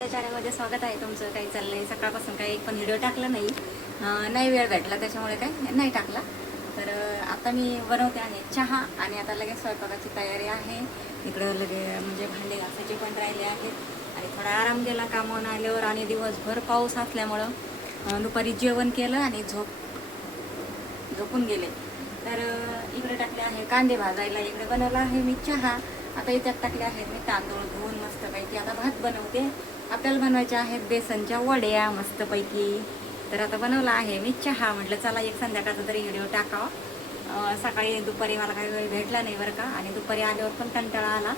चॅनलमध्ये स्वागत आहे तुमचं. काही चाललंय सकाळपासून काही एक पण व्हिडिओ टाकला नाही. नाही वेळ भेटला त्याच्यामुळे काय नाही टाकला. तर आता मी बनवते आहे चहा आणि आता लगेच स्वयंपाकाची तयारी आहे. इकडं लगेच म्हणजे भांडे घासायचे पण राहिले आहेत आणि थोडा आराम केला कामावून आल्यावर आणि दिवसभर पाऊस असल्यामुळं दुपारी जेवण केलं आणि झोपून गेले. तर इकडे टाकले आहे कांदे भाजायला, इकडे बनवला आहे मी चहा. आता इथ्यात टाकले आहेत मी तांदूळ धुवून मस्तपैकी. आता भात बनवते. आपल्याला बनवायच्या आहेत बेसनच्या वड्या मस्तपैकी. तर आता बनवला आहे मी चहा. म्हटलं चला एक संध्याकाळचा तरी व्हिडिओ टाकावा. सकाळी दुपारी मला काही वेळ भेटला नाही बरं का, आणि दुपारी आल्यावर पण कंटाळा आला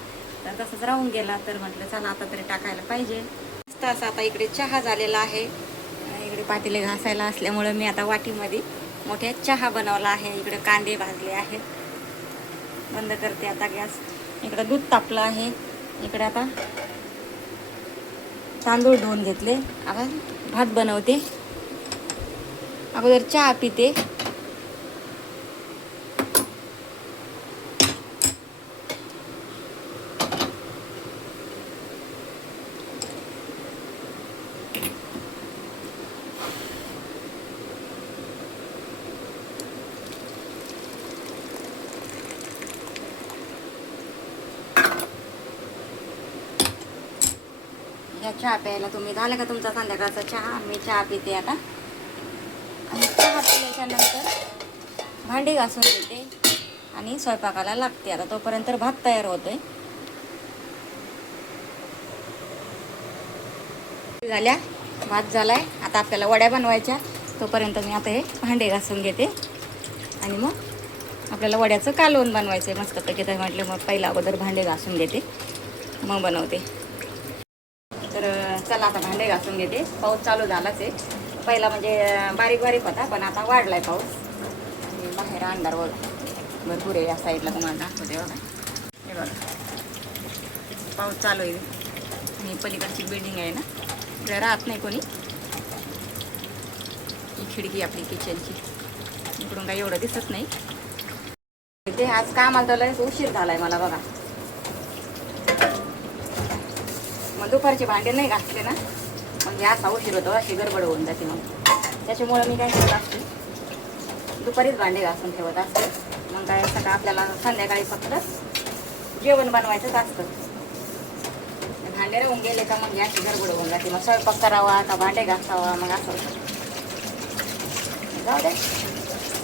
तर तसंच राहून गेला. तर म्हटलं चला आता तरी टाकायला पाहिजे. मस्त असं आता इकडे चहा झालेला आहे. इकडे पातेले घासायला असल्यामुळं मी आता वाटीमध्ये मोठ्या चहा बनवला आहे. इकडे कांदे भाजले आहेत. बंद करते आता गॅस. इकडं दूध तापलं आहे. इकडे आता तांदूळ धुवून घेतले. आता भात बनवते. अगोदर चहा पिते. या चहा प्यायला तुम्ही झालं का तुमचा संध्याकाळचा चहा? मी चहा पिते आता. आणि चहा पिल्याच्या नंतर भांडी घासून घेते आणि स्वयंपाकाला लागते. आता तोपर्यंत भात तयार होतोय. झाल्या, भात झालाय. आता आपल्याला वड्या बनवायच्या. तोपर्यंत मी आता हे भांडे घासून घेते आणि मग आपल्याला वड्याचं कालवण बनवायचं आहे मस्तपैकी. तर म्हटलं मग पहिला अगोदर भांडे घासून घेते मग बनवते. तर चला आता भांडे घासून घेते. पाऊस चालू झालाच आहे. पहिला म्हणजे बारीक बारीक होता पण आता वाढलाय पाऊस. आणि बाहेर अंधार भरपूर आहे. या साईडला तुम्हाला दाखवते बघा. हे बघा पाऊस चालू आहे. आणि पलीकडची बिल्डिंग आहे ना, इकडे राहत नाही कोणी. ही खिडकी आपली किचनची. इकडून काही एवढं दिसत नाही. ते आज कामाला तर लयच उशीर झालाय मला बघा. मग दुपारचे भांडे नाही घासले ना, म्हणजे असा उशीर होतो, अशी गडबड होऊन जाते. मग त्याच्यामुळं मी काय करत असते, दुपारीच भांडे घासून ठेवत असते. मग काय सकाळ आपल्याला संध्याकाळी फक्त जेवण बनवायचंच असतं. भांडे राहून गेले का मग अशी गडबड होऊन जाते. मग स्वयंपाक करावा का भांडे घासावा, मग असं जाऊ दे.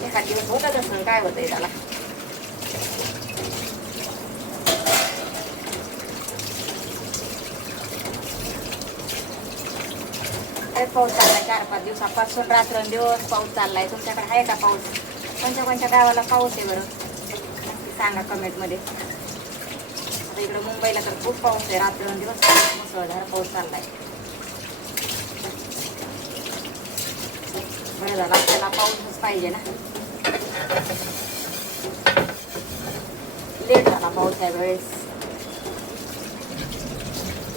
एखाद दिवस होतं तसं, काय होतंय त्याला. पाऊस चाललाय 4-5 दिवसापासून. रात्रंदिवस पाऊस चाललाय. तुमच्याकडे आहे का पाऊस? कोणत्या गावाला पाऊस आहे बरं नक्की सांगा कमेंटमध्ये. आता इकडं मुंबईला तर खूप पाऊस आहे. रात्रंदिवस मुसळधार पाऊस चाललाय. बरं झालं, आपल्याला पाऊसच पाहिजे ना. लेट झाला पाऊस या वेळेस.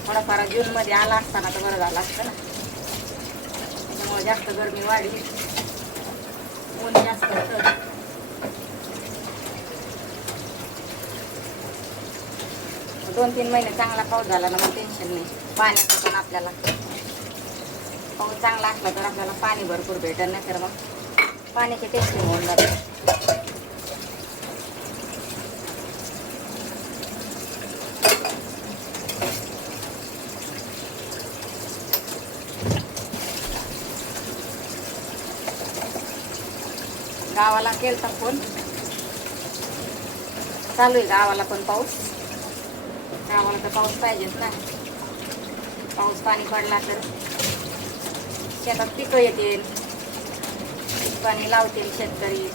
थोडाफार जूनमध्ये आला असताना तर बरं झालं असतं ना. त्यामुळे जास्त गरमी वाढली, ऊन जास्त होतं. दोन 3 महिने चांगला पाऊस झाला ना मग टेन्शन नाही पाण्याचं. पण आपल्याला पाऊस चांगला असला तर आपल्याला पाणी भरपूर भेटेल, नाही तर मग पाण्याचे टेन्शन होऊन जाते. गावाला केलता फोन. चालू आहे गावाला पण पाऊस. गावाला तर पाऊस पाहिजेच ना. पाऊस पाणी पडला तर शेतात पिकं येतील, पाणी लावतील शेतकरी.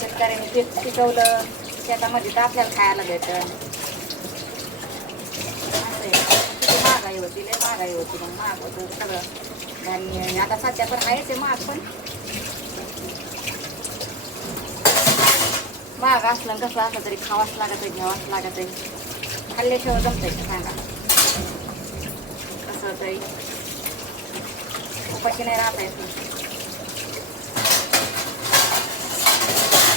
शेतकऱ्यांनी पिकवलं शेतामध्ये तर आपल्याला खायला भेटतं. असं आहे. किती महागाई होती, लय महागाई होती. मग महाग होतं सगळं धान्य. आता सध्या पण आहेच आहे महाग, पण महाग असलं कसं असलं तरी खावाच लागत आहे, घ्यावाच लागत आहे. खाल्ल्याशिवाय जमतंय का सांगा? कसं तरी उपाशी नाही राहता येत.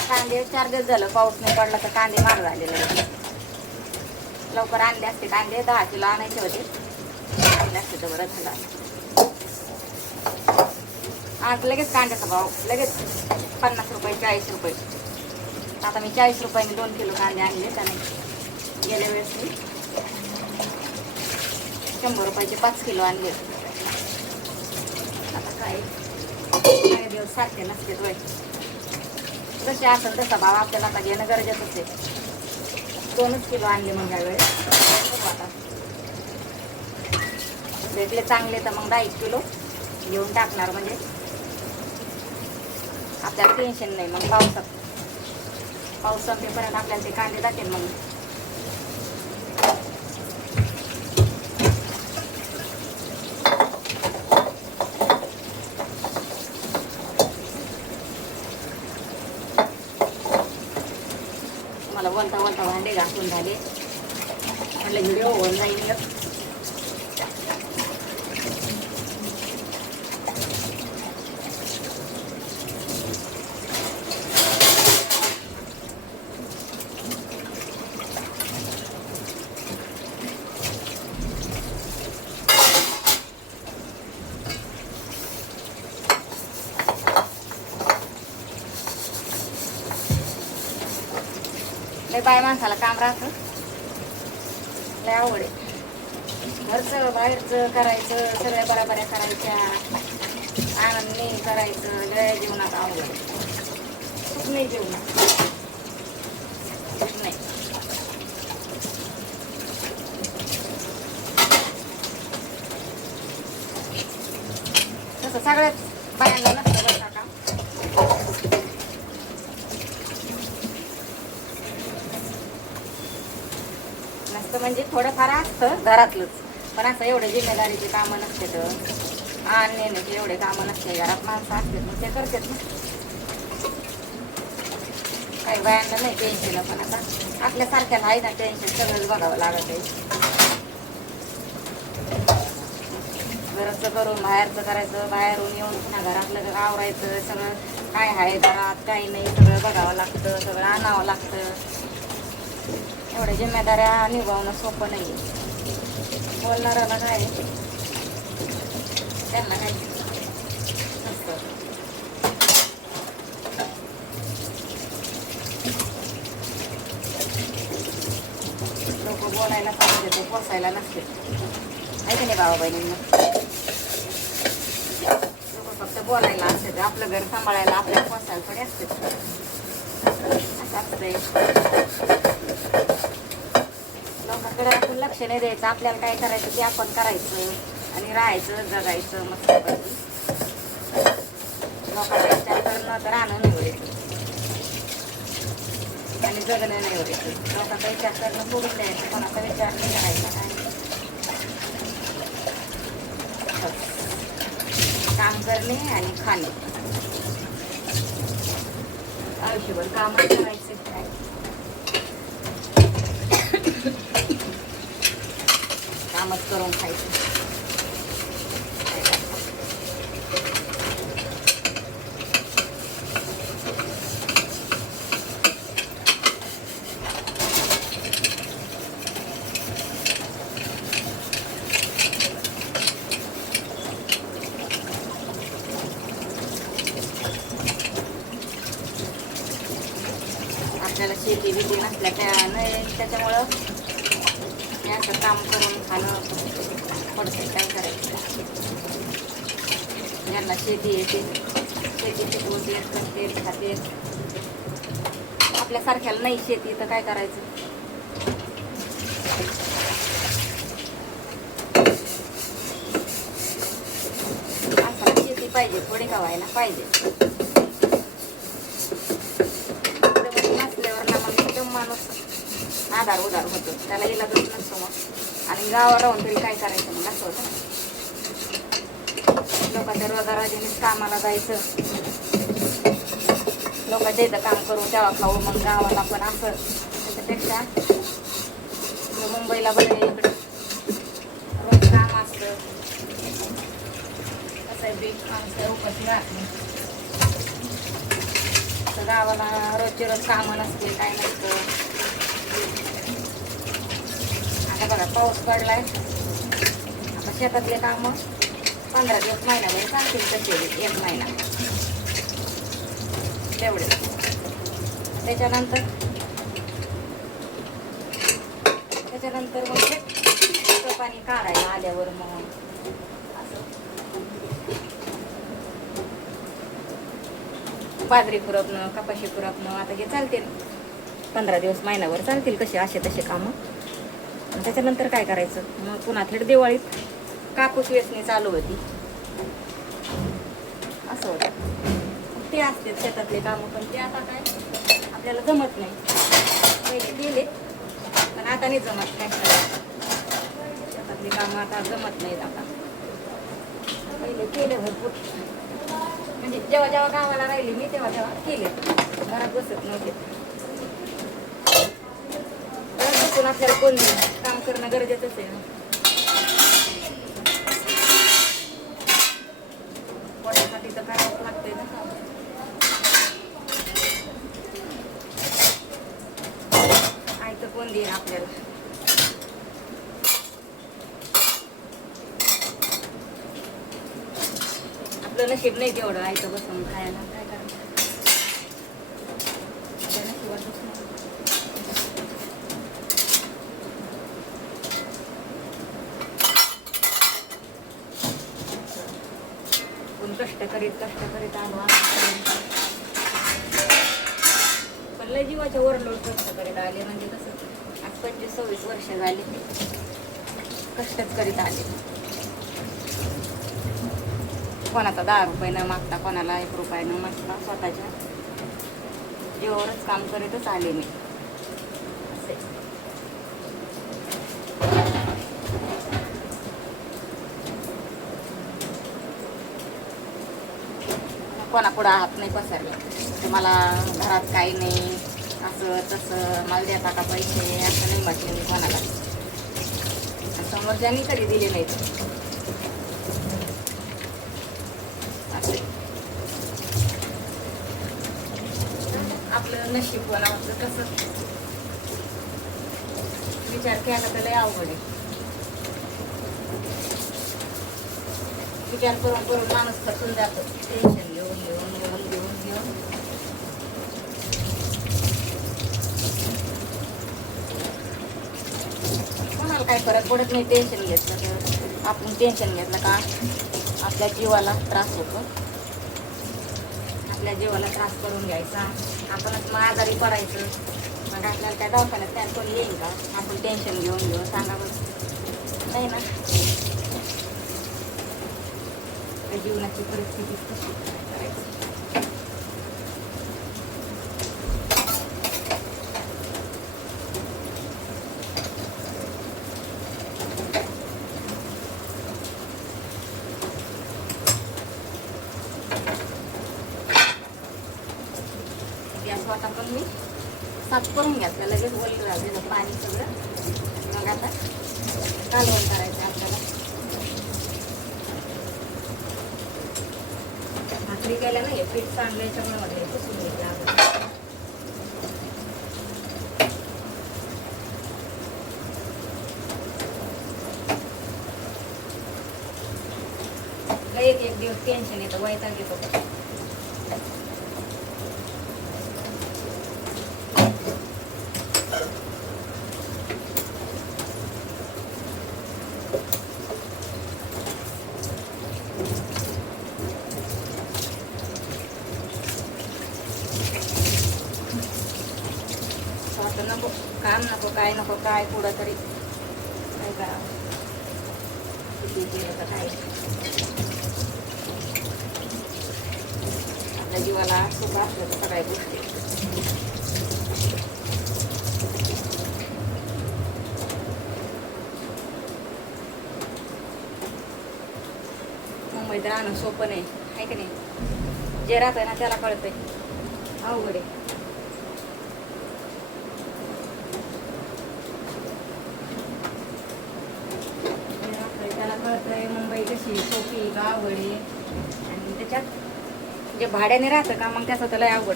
कांदे 4 दिवस झालं पाऊस नाही पडला तर कांदे महाग झालेले. लवकर आणले असते कांदे 10 किलो आणायचे होते, आणले असते तर बरं झालं. आज लगेच कांद्याचा भाव लगेच 50 रुपये 40 रुपये. आता मी 40 रुपयाने 2 किलो कांदे आणले. त्याने गेल्या वेळेस मी 100 रुपयाचे 5 किलो आणले. आता काय दिवस सारखे नसते वय, जसे असेल तसा भाव आपल्याला आता घेणं गरजेचंच आहे. 2च किलो आणले मग ह्यावेळेस. आता भेटले चांगले तर मग 1 किलो घेऊन टाकणार, म्हणजे आपल्याला टेन्शन नाही. मग पाऊस संपेपर्यंत आपल्याला ते कांदे जातील. मग मला बोलता बोलता भांडे घासून झाले. म्हटलं व्हिडिओ होऊन जाईल. लय बाय माणसाला काम राहतं, लय आवड आहे. घरचं बाहेरचं करायचं, सगळ्या बराबऱ्या करायच्या, आनंदने करायचं. लय जीवनात आवड आहे. सुख नाही जीवनात, सुख नाही. तसं सगळ्याच बायांना नसतं बरं का. नसतं म्हणजे थोडंफार असतं घरातलंच, पण असं एवढे जिम्मेदारीचे कामं नसते. तर आणण्याचे एवढे कामं नसते. घरात माणसं असते मग ते करतात ना. काही बायांना नाही टेन्शन, पण आता आपल्यासारख्याला आहे ना टेन्शन. सगळंच बघावं लागत आहे. घराचं करून बाहेरचं करायचं, बाहेरून येऊन पुन्हा घरातलं आवरायचं. सगळं काय आहे घरात काही नाही सगळं बघावं लागतं, सगळं आणावं लागतं. एवढ्या जिम्मेदाऱ्या निभावणं सोपं नाही. बोलणाऱ्याला काय त्यांना काय नसतं. लोक बोलायला पाहिजे ते पोसायला नसते. आहे की नाही भावा बहिणींना. लोक फक्त बोलायला असते, आपलं घर सांभाळायला आपल्याला पोसायला थोडे असते. असं असतंय. लोकांकडे आपण लक्ष नाही द्यायचं. आपल्याला काय करायचं ते आपण करायचं आणि राहायचं, जगायचं मस्त. लोकांचा विचार करणं तर राहणं निवडायचं आणि जगणं निवडायचं. लोकांचा विचार करणं सोडून द्यायचं, कोणाचा विचार नाही करायचा. काय काम करणे आणि खाणे, आयुष्यभर कामच करायचं. काय कामच करून खायचं. आपल्याला शेती बिती नसल्या त्याच्यामुळं हे असं काम करून खाणं पडते. काय करायचं. ज्यांना शेती येते, शेती पिकवते, करते, खाते. आपल्यासारख्याला नाही शेती तर काय करायचं. असं शेती पाहिजे, थोडी का व्हायला पाहिजे. माणूस आधार उधार होतो, त्याला इलाजच नसतो मग. आणि गावावर राहून तरी काय करायचं मग असं होतं. लोकांच्या रोजाराजीनेच कामाला जायचं, लोकांच्या इथं काम करू तेव्हा खाऊ, मग गावाला पण असं. त्याच्यापेक्षा मुंबईला बरं इकडं रोज काम असतं. कसं बीक माणसं उपाशी राहत नाही. गावाला रोजचे रोज कामं नसते, काय नसतं. बघा पाऊस पडलाय, आता शेतातले काम 15 दिवस महिन्यामध्ये चालतील तसे 1 महिना तेवढे. त्याच्यानंतर मग ते पाणी काढायला आल्यावर मग असं बाजरी खुरपणं, कपाशी खुरपणं, आता हे चालतील 15 दिवस महिन्यावर चालतील कसे असे तसे कामं. त्याच्यानंतर काय करायचं मग पुन्हा थेट दिवाळीत कापूस वेचणी चालू होती. असं होतं ते असते शेतातले कामं, पण ते आता काय आपल्याला जमत नाही. पहिले केले पण आता नाही जमत. काय शेतातली कामं आता जमत नाहीत. आता पहिले केले भरपूर, म्हणजे जेव्हा जेव्हा गावाला राहिली मी तेव्हा केले, घरात बसत नव्हते. घरात बसून आपल्याला कोण काम करणं गरजेचंच आहे ना. पोटासाठी तर करावंच लागतंय ना. आयतं कोण देईन आपल्याला. आपलं नशीब नाही तेवढं आयतं बसून खायला. काय करायचं कष्ट करीत आलो. पण लय जीवाच्या ओरलोड कष्ट करीत आले, म्हणजे कसं आज 25-26 वर्ष झाली कष्टच करीत आले. कोणाचा 10 रुपये न मागता, कोणाला 1 रुपया न मागता स्वतःच्या जीवावरच काम करीतच आले मी. कोणापुढं हात नाही पसरले, तुम्हाला घरात काही नाही असं तसं मला देता का पैसे असं नाही म्हटले मी कोणाला. समोरच्यानी कधी दिले नाहीत. आपलं नशीब कोणाचं कसं विचार केला तर लय अवघड आहे. विचार करून माणूस थकून जातो. टेन्शन घेऊन कोणाला काय फरक पडत नाही टेन्शन घेतलं तर. आपण टेन्शन घेतलं का आपल्या जीवाला त्रास होतो. आपल्या जीवाला त्रास करून घ्यायचा, आपणच मग आजारी पडायचं. मग आपल्याला काय दवाखान्यात त्यात कोणी येईल का? आपण टेन्शन घेऊन सांगा बस नाही ना. जीवनाची परिस्थिती कशी करायची. गॅस वाटा पण मी साफ करून घ्यायचं, लगेच वल्ल झालेलं पाणी सगळं. मग आता कालवण करायचं आपल्याला. भाकरी केल्या नाही, पीठ सांडलं याच्यामध्ये पुसून घेतलं. एक दिवस टेन्शन येतं, वैताग येतो. नको काम नको काय पुढं तरी काय करावं. किती केलं तर काय आपल्या जीवाला सुख असलं तर सगळ्या गोष्टी. मुंबईत राहणं सोपं नाही आहे की नाही. जे राहतंय ना त्याला कळतंय, अवघड आहे. मुंबई कशी सोपी गावगड आहे, आणि त्याच्यात जे भाड्याने राहतं का मग त्याचं त्याला अवघड.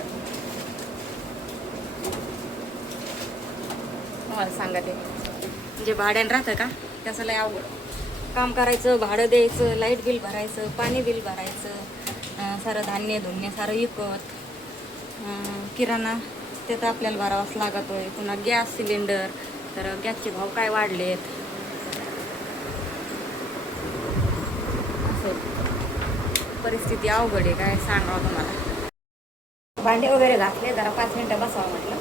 मला सांगा ते जे भाड्यानं राहतं का त्याचं लय अवघड. काम करायचं, भाडं द्यायचं, लाईट बिल भरायचं, पाणी बिल भरायचं, सारं धान्य धुन्य सारं विकत, किराणा ते तर आपल्याला भरावाच लागत आहे. पुन्हा गॅस सिलेंडर, तर गॅसचे भाव काय वाढलेत. असं परिस्थिती अवघड आहे, काय सांगावं तुम्हाला. भांडे वगैरे घातले, जरा 5 मिनटं बसावं म्हटलं.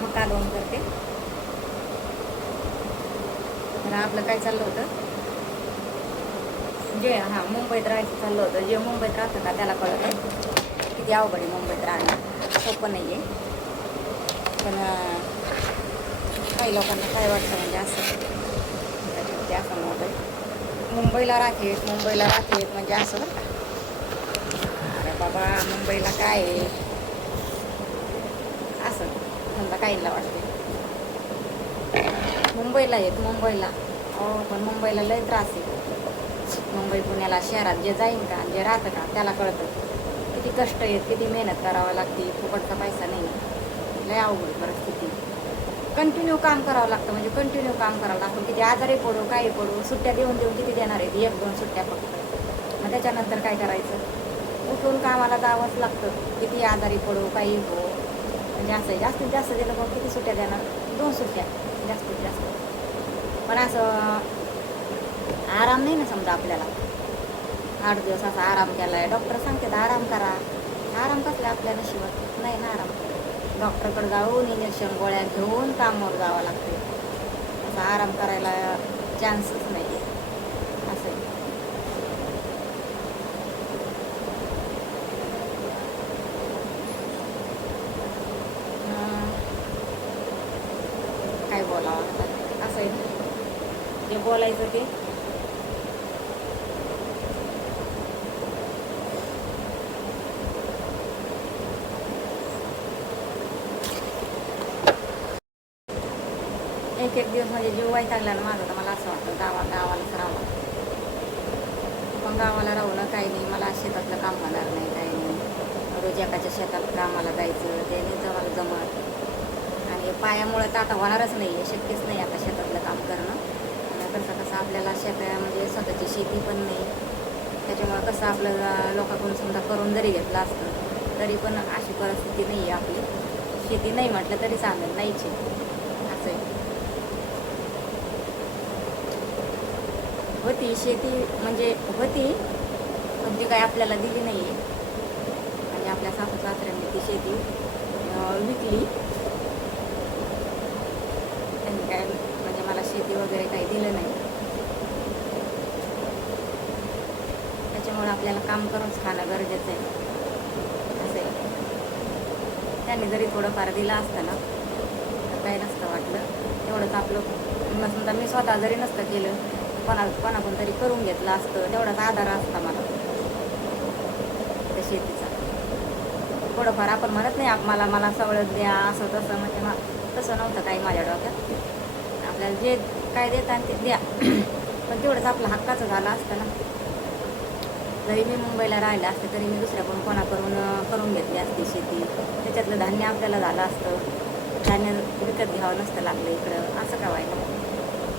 मग कालवण करते. तर आपलं काय चाललं होतं, जे मुंबईत राहायचं चाललं होतं. जे मुंबईत राहतं का त्याला कळत आहे किती अवघड आहे मुंबईत राहणं, सोपं नाही आहे. पण काही लोकांना काय वाटतं म्हणजे असं त्याच्यामध्ये असं नव्हतं. मुंबईला राहतेत म्हणजे असं बरं का. अरे बाबा मुंबईला काय आहे असं समजा काहींना वाटते. मुंबईला मुंबईला पण मुंबईला लय त्रास आहे. मुंबई पुण्याला शहरात जे जाईन का जे राहतं का त्याला कळतं किती कष्ट आहेत, किती मेहनत करावं लागते. फुकटचा पैसा नाही, लय अवघड परिस्थिती. कंटिन्यू काम करावं लागतं, म्हणजे कंटिन्यू काम करावं लागतं. किती आजारी पडू काही पडू, सुट्ट्या देऊन किती देणार आहेत, 1-2 सुट्ट्या फक्त. मग त्याच्यानंतर काय करायचं, उठून कामाला जावंच लागतं. किती आजारी पडू काही हो, म्हणजे असं जास्तीत जास्त दिलं मग किती सुट्ट्या देणार, 2 सुट्ट्या जास्तीत जास्त. पण असं आराम नाही ना समजा आपल्याला. 8 दिवस असा आराम केला आहे, डॉक्टर सांगतात आराम करा. आराम कसला आपल्या नशिबात नाही ना आराम. डॉक्टरकडे जाऊन इंजेक्शन गोळ्या घेऊन कामावर जावं लागते. असा आराम करायला चान्सच नाही असं. काय बोलावं असं आहे जे बोलायचं ते. एक दिवस म्हणजे जीव वैतागला ना माझं, तर मला असं वाटतं गावालाच राहावं. पण गावाला राहून काही नाही, मला शेतातलं काम होणार नाही, काही नाही. रोज एकाच्या शेतात कामाला जायचं ते नाही मला जमत. आणि पायामुळं तर आता होणारच नाही आहे, शक्यच नाही आता शेतातलं काम करणं. कसं आपल्याला म्हणजे स्वतःची शेती पण नाही. त्याच्यामुळं कसं आपलं लोकांकडून समजा करून जरी घेतलं असतं तरी पण अशी परिस्थिती नाही आहे आपली. शेती नाही म्हटलं तरी चालेल, नाहीची असं आहे. होती शेती म्हणजे होती, पण ती काही आपल्याला दिली नाही आहे. म्हणजे आपल्या सासू सासऱ्यांनी ती शेती विकली. त्यांनी काय म्हणजे मला शेती वगैरे काही दिलं नाही. त्याच्यामुळे आपल्याला काम करूनच खाणं गरजेचं आहे असं आहे. त्यांनी जरी थोडंफार दिलं असतं ना तर काही नसतं वाटलं. तेवढंच आपलं समजा मी स्वतः जरी नसतं केलं, कोणाकडून तरी करून घेतलं असतं, तेवढाच आधार असता मला त्या शेतीचा. थोडंफार आपण म्हणत नाही मला सवलत द्या असं तसं, म्हणजे तसं नव्हतं काही माझ्या डोक्यात. आपल्याला जे काय देतात ते द्या, पण तेवढंच आपलं हक्काचं झालं असतं ना. जरी मी मुंबईला राहिलं असते तरी मी दुसऱ्याकडून करून घेतली असती शेती. त्याच्यातलं धान्य आपल्याला झालं असतं, धान्य विकत घ्यावं नसतं लागलं इकडं. असं का व्हायला,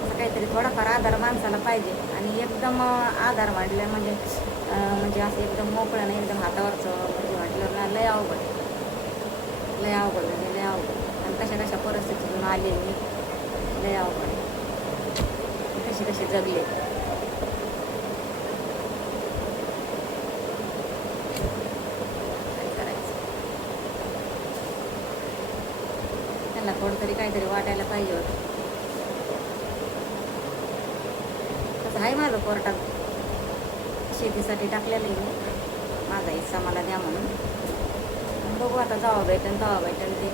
असं काहीतरी थोडाफार आधार माणसाला पाहिजे. आणि एकदम आधार वाढलं म्हणजे असं एकदम मोकळं नाही, एकदम हातावरचं म्हणजे वाटलं ना लय अवघड म्हणजे लय अवघड. आणि कशा परिस्थितीतून आले मी, लय अवघड कशी जगले. काय करायचं, त्यांना थोडं तरी काहीतरी वाटायला पाहिजे होतं. तसं आहे माझं कोर्टात शेतीसाठी टाकलेलं आहे मी, माझा हिस्सा मला द्या म्हणून. बघू आता तेव्हा भेटेल ते.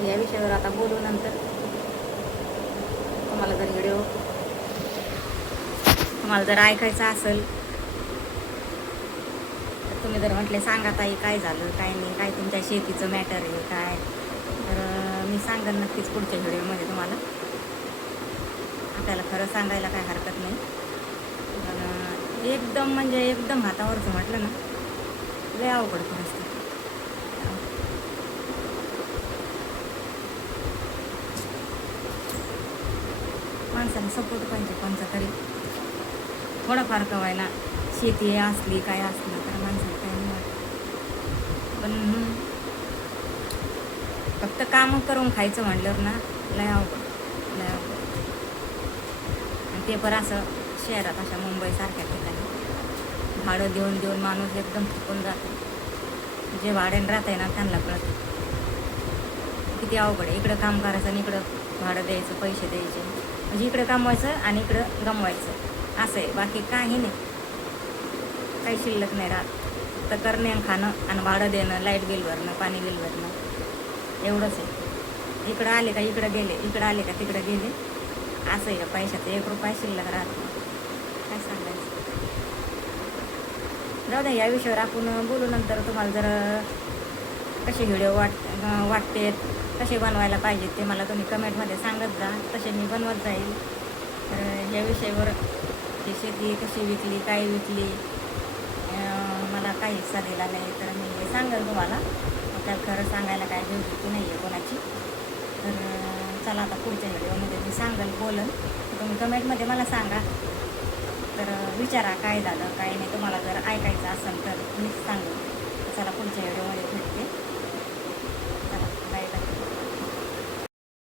या विषयावर आता बोलू नंतर. तुम्हाला जर ऐकायचं असेल तर तुम्ही जर म्हटले सांगा ताई काय झालं काय नाही, काय तुमच्या शेतीचं मॅटर आहे काय, तर मी सांगेन नक्कीच पुढच्या व्हिडिओमध्ये तुम्हाला. आपल्याला खरं सांगायला काय हरकत नाही. पण एकदम म्हणजे एकदम हातावरचं म्हटलं ना लय अवघड परिस्थिती. माणसाला सपोर्ट पाहिजे कोणता तरी, थोडाफार का व्हायना. शेती असली काय असलं तर माणसाला काही नाही वाटत. पण फक्त काम करून खायचं म्हटल्यावर ना लय अवघड, लय अवघड. आणि ते पण असं शहरात अशा मुंबईसारख्या ठिकाणी भाडं देऊन देऊन माणूस एकदम थकून जातो. जे भाड्याने राहत आहे ना त्यांना कळतं किती अवघड आहे. इकडं काम करायचं आणि इकडं भाडं द्यायचं, पैसे द्यायचे. म्हणजे इकडं कमवायचं आणि इकडं गमवायचं असं आहे. बाकी काही नाही, काही शिल्लक नाही राहत. तर करणे आणि खाणं आणि भाडं देणं, लाईट बिल भरणं, पाणी बिल भरणं एवढंच आहे. इकडं आले का इकडं गेले, इकडं आले का तिकडं गेले असं आहे. पैशाचं 1 रुपया शिल्लक राहत नाही. काय सांगायचं. जाऊ द्या, या विषयावर आपण बोलू नंतर. तुम्हाला जर कसे व्हिडिओ वाटते, कसे बनवायला पाहिजेत ते मला तुम्ही कमेंटमध्ये सांगत जा, तसे मी बनवत जाईल. तर या विषयावर ही शेती कशी विकली, काय विकली, मला काही हिस्सा दिला नाही तर मी हे सांगेल तुम्हाला. त्याला खरं सांगायला काय भेटती नाही आहे कोणाची. तर चला आता पुढच्या व्हिडिओमध्ये मी सांगेल, बोलेल. तुम्ही कमेंटमध्ये मला सांगा. तर विचारा काय झालं काय नाही. तुम्हाला जर ऐकायचं असेल तर मीच सांगेल. चला पुढच्या व्हिडिओमध्ये भेटते.